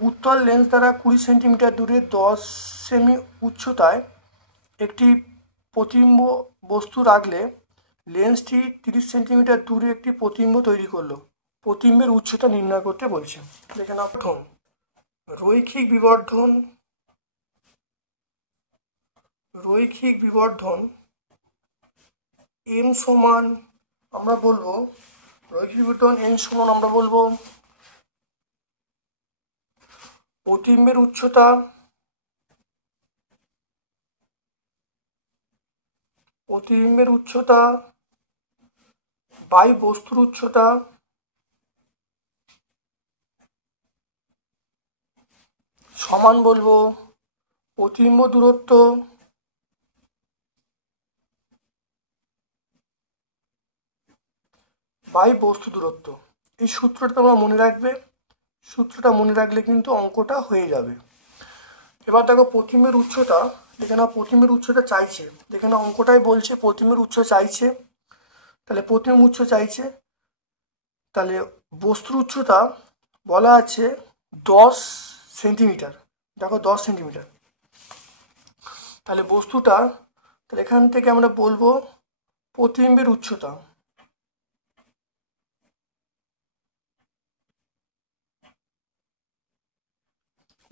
উত্তল লেন্স দ্বারা 20 সেন্টিমিটার দূরে 10 সেমি উচ্চতায় একটি প্রতিবিম্ব বস্তু রাখলে লেন্সটি 30 সেন্টিমিটার দূরে একটি প্রতিবিম্ব তৈরি করলো। প্রতিবিম্বের উচ্চতা নির্ণয় করতে বলছে। দেখে নাও। রৈখিক বিবর্ধন m সমান আমরা বলবো, রৈখিক বিবর্ধন n সমান আমরা বলবো প্রতিবিম্বের উচ্চতা বাই বস্তুর উচ্চতা সমান বলবো প্রতিবিম্ব দূরত্ব বাই বস্তু দূরত্ব। এই সূত্রটা তোমরা মনে রাখবে, সূত্রটা মনে রাখলে কিন্তু অঙ্কটা হয়ে যাবে। এবার দেখো প্রতিমের উচ্চতা, দেখে নাও প্রতিমের উচ্চতা চাইছে, দেখে নাও অঙ্কটাই বলছে প্রতিমের উচ্চ চাইছে, তাহলে প্রতিম উচ্চ চাইছে, তাহলে বস্তুর উচ্চতা বলা আছে 10 সেন্টিমিটার। দেখো 10 সেন্টিমিটার, তাহলে বস্তুটা, তাহলে এখান থেকে আমরা বলবো প্রতিবিম্বের উচ্চতা,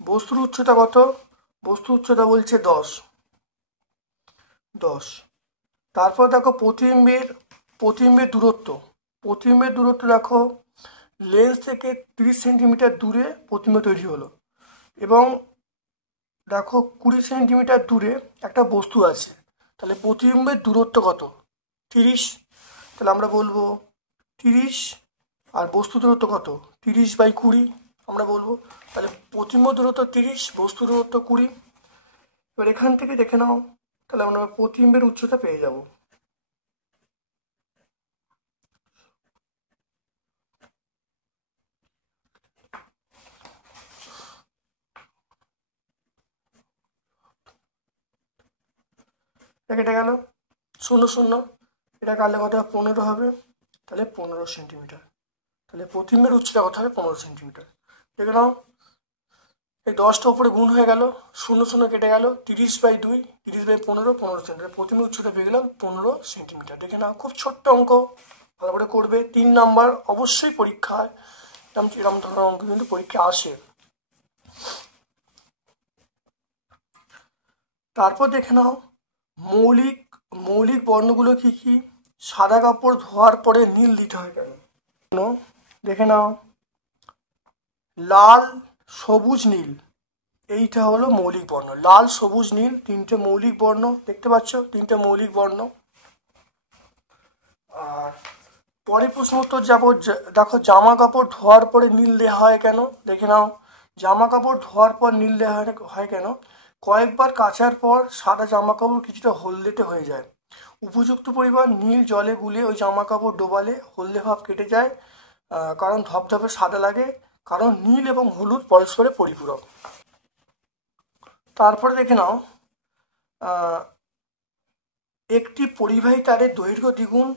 বস্তুর উচ্চতা কত, বস্তুর উচ্চতা বলছে 10। তারপর দেখো প্রতিবিম্বের দূরত্ব, প্রতিবিম্বের দূরত্ব দেখো লেন্স থেকে 30 সেন্টিমিটার দূরে প্রতিবিম্ব তৈরি হলো, এবং দেখো 20 সেন্টিমিটার দূরে একটা বস্তু আছে, তাহলে প্রতিবিম্বের দূরত্ব কত, 30। তাহলে আমরা বলবো 30, আর বস্তু দূরত্ব কত, 30/20 আমরা বলবো। তাহলে প্রতিবিম্ব দূরত্ব 30, বস্তু দূরত্ব 20। এবার এখান থেকে দেখে নাও, তাহলে আমরা প্রতিবিম্বের উচ্চতা পেয়ে যাব। কেটে গেল 0 0, এটা কাটলে কত 15 হবে, তাহলে 15 সেন্টিমিটার। তাহলে প্রতিবিম্বের উচ্চতা কত হবে, 15 সেন্টিমিটার। দেখে নাও এই 10টা উপরে গুণ হয়ে গেল, 0 0 কেটে গেল, 30/2, 30/15, 15 সেন্টিমিটার। প্রতিবিম্বের উচ্চতা পেয়ে গেলাম 15 সেন্টিমিটার। দেখে নাও খুব ছোট্ট অঙ্ক, ভালো করে করবে। 3 নাম্বার অবশ্যই পরীক্ষায় এরকম ধরনের অঙ্ক কিন্তু পরীক্ষা আসে। তারপর দেখে নাও মৌলিক মৌলিক বর্ণগুলো কি কি, সাদা কাপড় ধোয়ার পরে নীল দিতে হয় কেন, দেখে নাও লাল, সবুজ, নীল, এইটা হলো মৌলিক বর্ণ। লাল, সবুজ, নীল, তিনটে মৌলিক বর্ণ, দেখতে পাচ্ছ তিনটে মৌলিক বর্ণ। আর পরের প্রশ্ন উত্তর যাবো। দেখো জামা কাপড় ধোয়ার পরে নীল দেওয়া হয় কেন, দেখে নাও জামা কাপড় ধোয়ার পর নীল দেওয়া হয় কেন, কয়েকবার কাচার পর সাদা জামা কাপড় কিছুটা হলদেটে হয়ে যায়, উপযুক্ত পরিমাণ নীল জলে গুলে ওই জামা কাপড় ডোবালে হলদে ভাব কেটে যায়, কারণ ধপধপে সাদা লাগে, কারণ নীল এবং হলুদ পরস্পরে পরিপূরক। তারপরে দেখে নাও একটি পরিবাহী তারের দৈর্ঘ্য দ্বিগুণ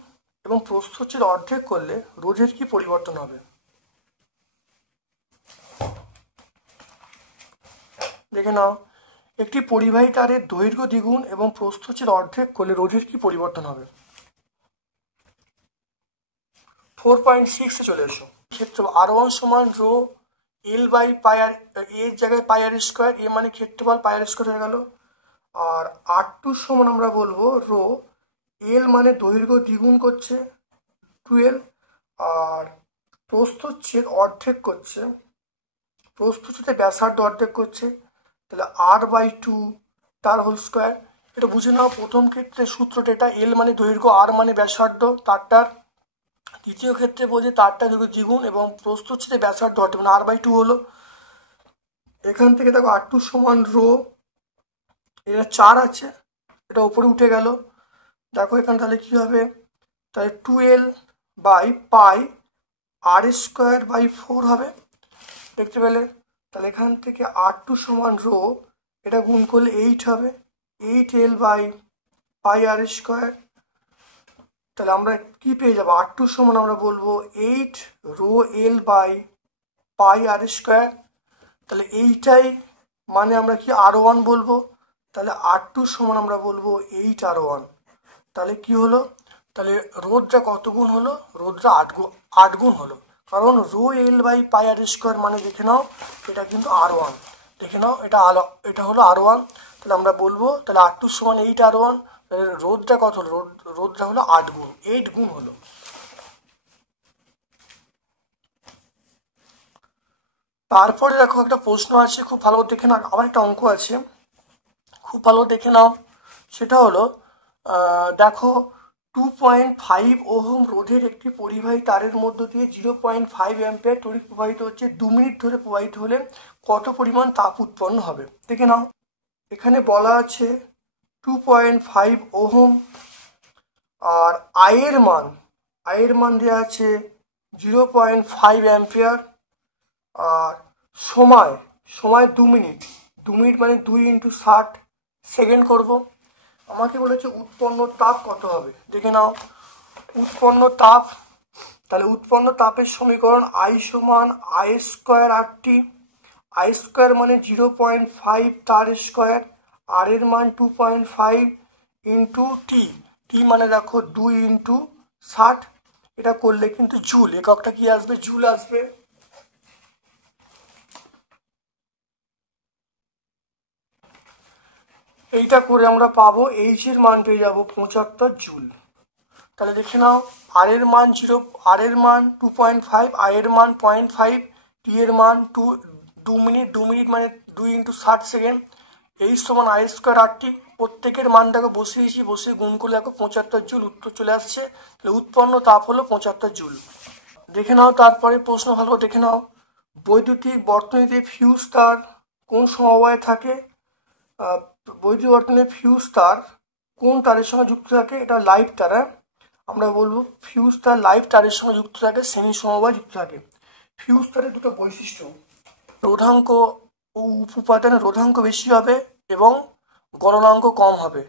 এবং প্রস্থচ্ছেদ অর্ধেক করলে রোধের কি পরিবর্তন হবে, দেখে নাও একটি পরিবাহী তারের দৈর্ঘ্য দ্বিগুণ এবং প্রস্থচ্ছেদ অর্ধেক করলে রোধের কি পরিবর্তন হবে। 4.6 চলে এসো। ক্ষেত্র R1 সমান রো L/পাই আর, এর জায়গায় পাই আর স্কোয়ার, এ মানে ক্ষেত্রফল পাই আর স্কোয়ার হয়ে গেল। আর R2 সমান আমরা বলবো রো এল মানে দৈর্ঘ্য দ্বিগুণ করছে 12, আর প্রস্থচ্ছেদ অর্ধেক করছে, প্রস্থচ্ছেদের ব্যাসার্ধ অর্ধেক করছে, তাহলে R/2 তার হোল স্কোয়ার। এটা বুঝে নাও প্রথম ক্ষেত্রে সূত্রটা এটা, এল মানে দৈর্ঘ্য, আর মানে ব্যাসার্ধ তারটার। দ্বিতীয় ক্ষেত্রে বলছে তারটা দৈর্ঘ্য দ্বিগুণ এবং প্রস্থচ্ছেদের ব্যাসার্ধ অর্ধেক, মানে R/2 হলো। এখান থেকে দেখো R2 সমান রো, এটা 4 আছে, এটা উপরে উঠে গেল। দেখো এখানে তাহলে কি হবে, তাহলে 12/পাই R²/4 হবে, দেখতে পেলে। তাহলে এখান থেকে R2 সমান রো, এটা গুণ করলে 8 হবে, 8L/পাই R²। তাহলে আমরা কি পেয়ে যাবো, R2 সমান আমরা বলবো 8 রো L/পাই R²। তাহলে এইটাই মানে আমরা কি R1 বলবো, তাহলে R2 সমান আমরা বলবো 8R1। তাহলে কি হলো, তাহলে রোধটা কত গুণ হলো, রোধটা 8 গুণ হলো, কারণ রো L/পাই R² মানে দেখে নাও এটা কিন্তু R1, দেখে নাও এটা হলো R1। তাহলে আমরা বলবো তাহলে R2 সমান 8R1, তাহলে রোধটা কত হলো, রোধটা হলো 8 গুণ, 8 গুণ হলো। তারপরে দেখো একটা প্রশ্ন আছে, খুব ভালো দেখে নাও, আবার একটা অঙ্ক আছে, খুব ভালো দেখে নাও। সেটা হলো দেখো 2.5 ওহম রোধের একটি পরিবাহী তারের মধ্য দিয়ে 0.5 অ্যাম্পিয়ার তড়িৎ প্রবাহিত হচ্ছে, 2 মিনিট ধরে প্রবাহিত হলে কত পরিমাণ তাপ উৎপন্ন হবে, দেখে নাও। এখানে বলা আছে 2.5 ওহম, আর আয়ের মান আই এর মান দেওয়া আছে 0.5 অ্যাম্পিয়ার। আর সময় সময় 2 মিনিট, 2 মিনিট মানে 2 × 60 সেকেন্ড করব। আমাকে বলেছে উৎপন্ন তাপ কত হবে, দেখে নাও। উৎপন্ন তাপ, তাহলে উৎপন্ন তাপের সমীকরণ আই সমান I²RT। I² মানে 0.5 তার স্কোয়ার, আর এর মান 2.5 ইন্টু টি। টি মানে দেখো 2 × 60। এটা করলে কিন্তু জুল, এককটা কি আসবে, জুল আসবে। এইটা করে আমরা পাবো এইচ এর মান পেয়ে যাবো 75 জুল। তাহলে দেখে নাও, আর এর মান 2.5, আই এর মান 0.5, টি এর মান 2 মিনিট, 2 মিনিট মানে 2 × 60 সেকেন্ড। এইচ সমান I²RT। প্রত্যেকের মানটাকে বসিয়েছি, বসে গুণ করলে দেখো 75 জুল উত্তর চলে আসছে। তাহলে উৎপন্ন তাপ হলো 75 জুল। দেখে নাও তারপরে প্রশ্ন, ভালো দেখে নাও। বৈদ্যুতিক বর্তনীতে ফিউজ তার কোন সমবায়ে থাকে? বৈদ্যুতিক বর্তনীতে ফিউজ তার কোন তারের সঙ্গে যুক্ত থাকে? এটা লাইভ তার। আমরা বলবো ফিউজ তার লাইভ তারের সঙ্গে যুক্ত থাকে, শ্রেণী সমবায় যুক্ত থাকে। ফিউজ তারের দুটো বৈশিষ্ট্য, রোধাঙ্ক ও উপাদানের রোধাঙ্ক বেশি হবে এবং গলনাঙ্ক কম হবে।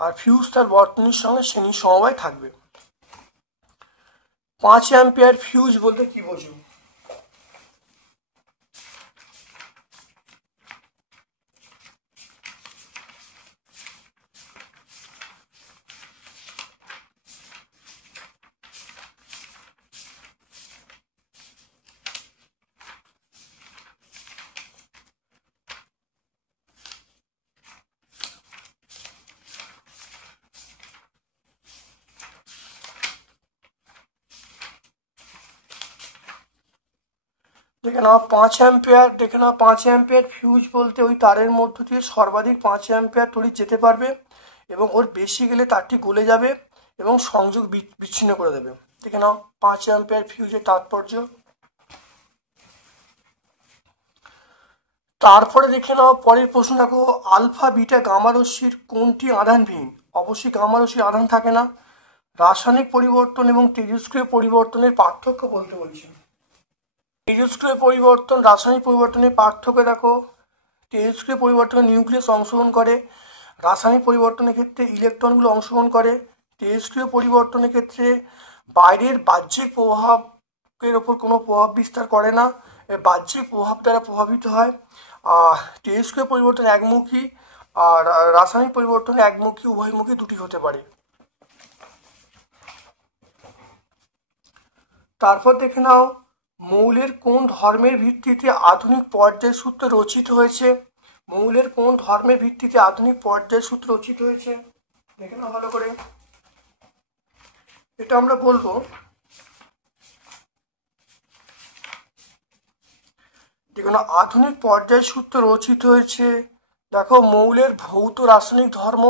আর ফিউজ তার বর্তনীর সঙ্গে শ্রেণী সমবায় থাকবে। 5 অ্যাম্পিয়ার ফিউজ বলতে কি বোঝো? দেখে নাও 5 অ্যাম্পিয়ার, দেখে নাও 5 অ্যাম্পিয়ার ফিউজ বলতে ওই তারের মধ্য দিয়ে সর্বাধিক 5 অ্যাম্পিয়ার তড়িৎ যেতে পারবে এবং ওর বেশি গেলে তারটি গলে যাবে এবং সংযোগ বিচ্ছিন্ন করে দেবে। দেখে নাও 5 অ্যাম্পিয়ার ফিউজের তাৎপর্য। তারপরে দেখে নাও পরের প্রশ্ন, দেখো আলফা বিটা গামা রশ্মির কোনটি আধানবিহীন? অবশ্যই গামা রশ্মির আধান থাকে না। রাসায়নিক পরিবর্তন এবং তেজস্ক্রিয় পরিবর্তনের পার্থক্য বলতে বলছি। তেজস্ক্রিয় পরিবর্তন রাসায়নিক পরিবর্তনের পার্থক্য দেখো, তেজস্ক্রিয় পরিবর্তনে নিউক্লিয়াস অংশগ্রহণ করে, রাসায়নিক পরিবর্তনের ক্ষেত্রে ইলেকট্রনগুলো অংশগ্রহণ করে। তেজস্ক্রিয় পরিবর্তনের ক্ষেত্রে বাইরের বাহ্যিক প্রভাবের ওপর কোনো প্রভাব বিস্তার করে না, বাহ্যিক প্রভাব দ্বারা প্রভাবিত হয়। তেজস্ক্রিয় পরিবর্তন একমুখী, আর রাসায়নিক পরিবর্তন একমুখী, উভয়মুখী দুটি হতে পারে। তারপর দেখে নাও মৌলের কোন ধর্মের ভিত্তিতে আধুনিক পর্যায় সূত্র রচিত হয়েছে? মৌলের কোন ধর্মের ভিত্তিতে আধুনিক পর্যায় সূত্র রচিত হয়েছে? দেখে নাও ভালো করে। এটা আমরা বলবো, দেখুন আধুনিক পর্যায় সূত্র রচিত হয়েছে, দেখো মৌলের ভৌত রাসায়নিক ধর্ম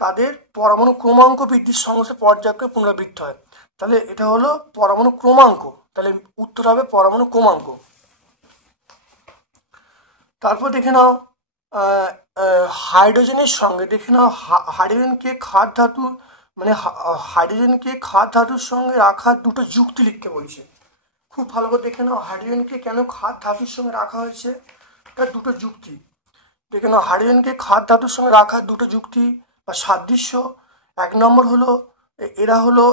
তাদের পরমাণু ক্রমাঙ্ক বৃদ্ধির সঙ্গে পর্যায়ক্রমে পুনরাবৃত্তি হয়। তাহলে এটা হলো পরমাণু ক্রমাঙ্ক, তাহলে উত্তর হবে পরমাণু ক্রমাঙ্ক। তারপর দেখে নাও হাইড্রোজেনের সঙ্গে, দেখে নাও হাইড্রোজেনকে খাদ ধাতু, মানে হাইড্রোজেনকে খাদ ধাতুর সঙ্গে রাখার দুটো যুক্তি লিখতে বলছে। খুব ভালো করে দেখে নাও হাইড্রোজেনকে কেন খাদ ধাতুর সঙ্গে রাখা হয়েছে, তার দুটো যুক্তি। দেখে নাও হাইড্রোজেনকে খাদ ধাতুর সঙ্গে রাখার দুটো যুক্তি বা সাদৃশ্য। 1 নম্বর হলো এরা হলো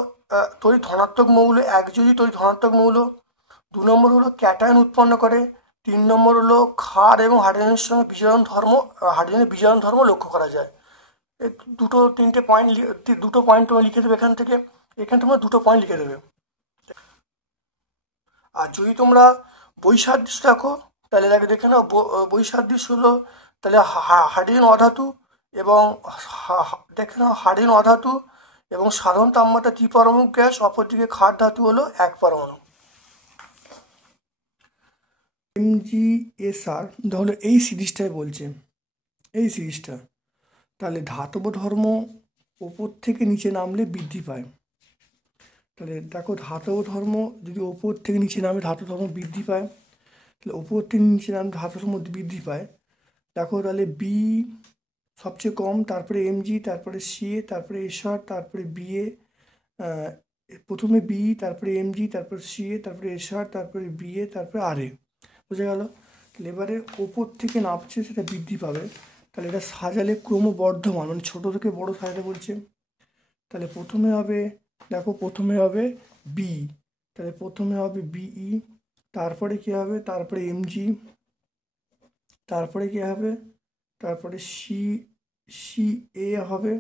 তড়িৎ ধনাত্মক মৌল, একযোজী তড়িৎ ধনাত্মক মৌল। 2 নম্বর হলো ক্যাটায়ন উৎপন্ন করে। 3 নম্বর হলো ক্ষার এবং হাইড্রোজেনের সঙ্গে বিজারণ ধর্ম, হাইড্রোজেনের বিজারণ ধর্ম লক্ষ্য করা যায়। এই তিনটে পয়েন্ট, দুটো পয়েন্ট তোমরা লিখে দেবে এখানে তোমরা দুটো পয়েন্ট লিখে দেবে। আর যদি তোমরা বৈসাদৃশ্য দেখো, তাহলে দেখে নাও বৈসাদৃশ্য হলো, তাহলে হাইড্রোজেন অধাতু এবং দেখে নাও হাইড্রোজেন অধাতু এবং সাধারণ তাপমাত্রা ত্রিপরমাণু গ্যাস, অপরদিকে ক্ষার ধাতু হলো এক পরমাণু। MgSr তাহলে এই সিরিজটাই বলছে, এই সিরিজটা। তাহলে ধাতব ধর্ম ওপর থেকে নিচে নামলে বৃদ্ধি পায়। তাহলে দেখো ধাতব ধর্ম যদি ওপর থেকে নিচে নামে ধাতব ধর্ম বৃদ্ধি পায়, তাহলে ওপর থেকে নিচে নামে ধাতব ধর্ম বৃদ্ধি পায়। দেখো তাহলে বি সবচেয়ে কম, তারপরে Mg, তারপরে Ca, তারপরে Sr, তারপরে Ba, প্রথমে বি, তারপরে এমজি, তারপর সিএ, তারপরে এসআর, তারপরে বিএ, তারপরে আরএ। বুঝে গেল? তাহলে এবারে ওপর থেকে নামছে সেটা বৃদ্ধি পাবে। তাহলে এটা সাজালে ক্রমবর্ধমান, মানে ছোটো থেকে বড় সাজাতে বলছে। তাহলে প্রথমে হবে, দেখো প্রথমে হবে বি, তাহলে প্রথমে হবে বিই, তারপরে কী হবে, তারপরে এমজি, তারপরে কী হবে, তারপরে সি এ হবে,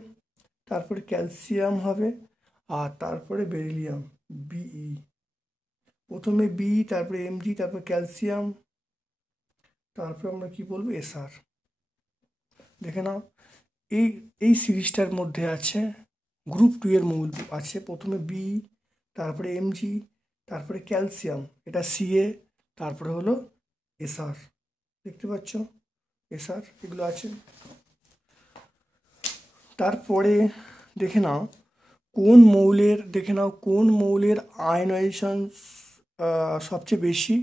তারপরে ক্যালসিয়াম হবে, আর তারপরে বেরিলিয়াম বিই। প্রথমে বি, তারপরে এমজি, তারপরে ক্যালসিয়াম, তারপরে আমরা কি বলবো এসআর। দেখে নাও, এই এই সিরিজটার মধ্যে আছে গ্রুপ 2 এর মৌল আছে। প্রথমে বি, তারপরে এমজি, তারপরে ক্যালসিয়াম, এটা সিএ, তারপরে হলো এসআর। দেখতে পাচ্ছ এসআর এগুলো আছে। তারপরে দেখে নাও কোন মৌলের আয়নাইজেশন সবচেয়ে বেশি,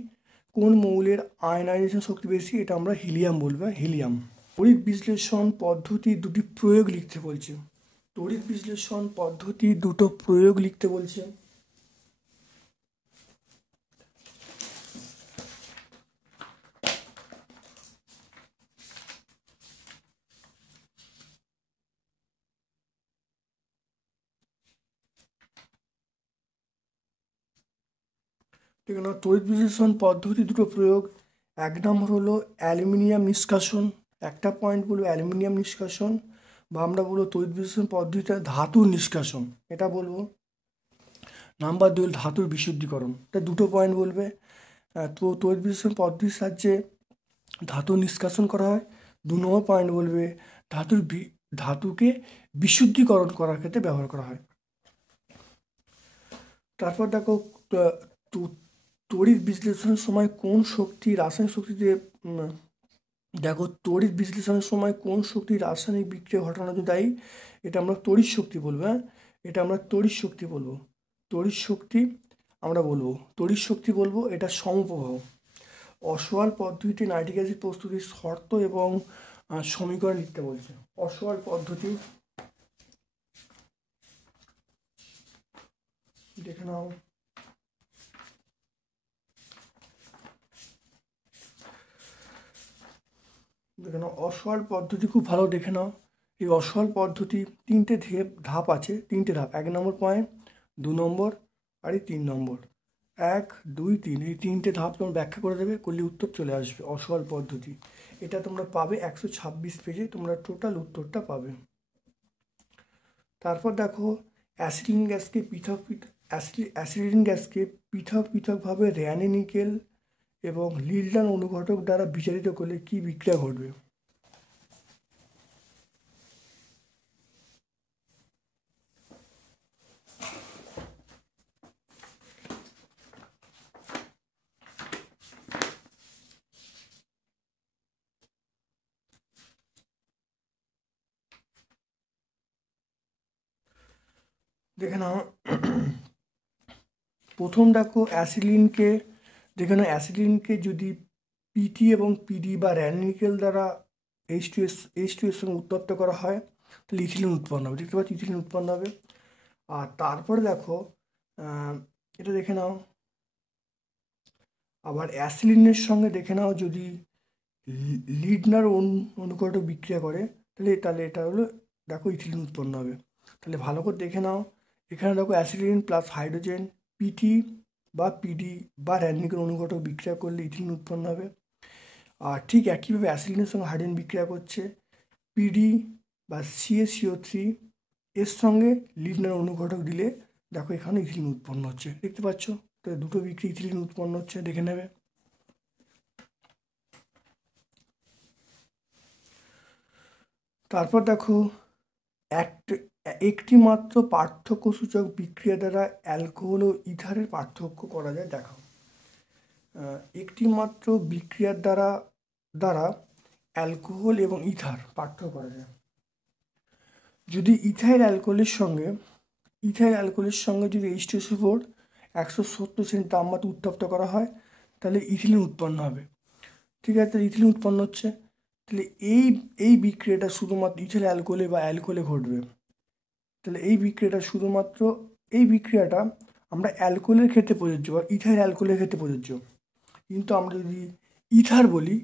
কোন মৌলের আয়নাইজেশন শক্তি বেশি, এটা আমরা হিলিয়াম বলবো, হিলিয়াম। তড়িৎ বিশ্লেষণ পদ্ধতি দুটি প্রয়োগ লিখতে বলছে। তড়িৎ বিশ্লেষণ পদ্ধতি দুটো প্রয়োগ লিখতে বলছে। ঠিক না? তড়িৎ বিশ্লেষণ পদ্ধতি দুটো প্রয়োগ। এক নম্বর হলো অ্যালুমিনিয়াম নিষ্কাশন, একটা পয়েন্ট বলবো অ্যালুমিনিয়াম নিষ্কাশন, বা আমরা বলবো তড়িৎ বিশ্লেষণ পদ্ধতিটা ধাতুর নিষ্কাশন, এটা বলবো। নাম্বার 2 ধাতুর বিশুদ্ধীকরণ, এটা দুটো পয়েন্ট বলবে। তো তড়িৎ বিশ্লেষণ পদ্ধতির সাহায্যে ধাতু নিষ্কাশন করা হয়। 2 নম্বর পয়েন্ট বলবে ধাতুকে বিশুদ্ধীকরণ করার ক্ষেত্রে ব্যবহার করা হয়। তারপর দেখো, তড়িৎ বিশ্লেষণের সময় কোন শক্তি রাসায়নিক শক্তিতে, দেখো তড়িৎ বিশ্লেষণের সময় কোন শক্তি রাসায়নিক বিক্রিয়া ঘটানোর জন্য দায়ী, এটা আমরা তড়িৎ শক্তি বলবো। হ্যাঁ, এটা আমরা তড়িৎ শক্তি বলবো। তড়িৎ শক্তি আমরা বলবো, তড়িৎ শক্তি বলবো, এটা সমপ্রবাহ। অসওয়াল পদ্ধতিতে নাইট্রিক অ্যাসিড প্রস্তুতির শর্ত এবং সমীকরণ লিখতে বলছে। অসওয়াল পদ্ধতি দেখে নাও, অসওয়াল পদ্ধতি খুব ভালো দেখে নাও। এই অসওয়াল পদ্ধতি তিনটে ধাপ আছে, তিনটে ধাপ। 1 নম্বর পয়েন্ট, 2 নম্বর, আর এই 3 নম্বর। 1, 2, 3 এই তিনটে ধাপ তোমরা ব্যাখ্যা করে দেবে, করলে উত্তর চলে আসবে। অসওয়াল পদ্ধতি এটা তোমরা পাবে 126 পেজে, তোমরা টোটাল উত্তরটা পাবে। তারপর দেখো, অ্যাসিডিন গ্যাসকে পৃথক পৃথকভাবে র্যানে নিকেল এবং লিল্ডান অনুঘটক দ্বারা বিচারিত করলে কি বিক্রিয়া ঘটবে? দেখে নাও, প্রথম দেখো অ্যাসিলিনকে যদি পিটি এবং পিডি বা র্যানিকেল দ্বারা H2 এর সঙ্গে উত্তপ্ত করা হয়, তাহলে ইথিলিন উৎপন্ন হবে। দেখতে পাচ্ছি ইথিলিন উৎপন্ন হবে। আর তারপরে দেখো, এটা দেখে নাও, আবার অ্যাসিলিনের সঙ্গে দেখে নাও যদি লিডনার অনুঘটক বিক্রিয়া করে, তাহলে এটা হলো, দেখো ইথিলিন উৎপন্ন হবে। তাহলে ভালো করে দেখে নাও, এখানে দেখো অ্যাসিলিন প্লাস হাইড্রোজেন পিটি বা পিডি বা র্যানিকেল অনুঘটক বিক্রিয়া করলে ইথিলিন উৎপন্ন হবে। আর ঠিক একইভাবে অ্যাসিলিনের সঙ্গে হাইড্রোজেন বিক্রিয়া করছে, পিডি বা CaCO3 এর সঙ্গে লিডনার অনুঘটক দিলে দেখো এখানে ইথিলিন উৎপন্ন হচ্ছে। দেখতে পাচ্ছ, তো দুটো বিক্রিয়া ইথিলিন উৎপন্ন হচ্ছে, দেখে নেবে। তারপর দেখো, একটি মাত্র পার্থক্যসূচক বিক্রিয়া দ্বারা অ্যালকোহল ও ইথারের পার্থক্য করা যায়, দেখো। একটি মাত্র বিক্রিয়ার দ্বারা অ্যালকোহল এবং ইথার পার্থক্য করা যায়। যদি ইথাইল অ্যালকোহলের সঙ্গে যদি H2SO4 170 তাপমাত্রা উত্তপ্ত করা হয়, তাহলে ইথিলিন উৎপন্ন হবে। ঠিক আছে, তাহলে ইথিলিন উৎপন্ন হচ্ছে। তাহলে এই বিক্রিয়াটা শুধুমাত্র ইথাইল অ্যালকোহলে বা অ্যালকোহলে ঘটবে। তাহলে এই বিক্রিয়াটা শুধুমাত্র এই বিক্রিয়াটা আমরা অ্যালকোহলের ক্ষেত্রে প্রযোজ্য বা ইথাইল অ্যালকোহলের ক্ষেত্রে প্রযোজ্য, কিন্তু আমরা যদি ইথার বলি,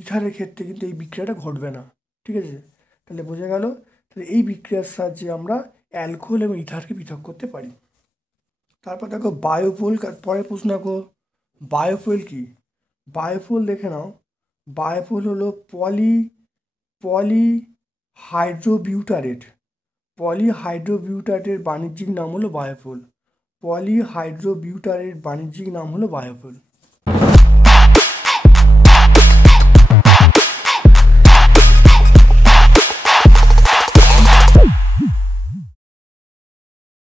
ইথারের ক্ষেত্রে কিন্তু এই বিক্রিয়াটা ঘটবে না। ঠিক আছে, তাহলে বোঝা গেল। তাহলে এই বিক্রিয়ার সাহায্যে আমরা অ্যালকোহল এবং ইথারকে পৃথক করতে পারি। তারপর দেখো বায়োফুয়েল, পরের প্রশ্ন দেখো বায়োফুয়েল কি। বায়োফুয়েল দেখে নাও, বায়োফুয়েল হলো পলিহাইড্রোবিউটারেট। বাণিজ্যিক নাম হলো বায়োফুয়েল। পলিহাইড্রোবিউটারেট বাণিজ্যিক নাম হলো বায়োফুয়েল।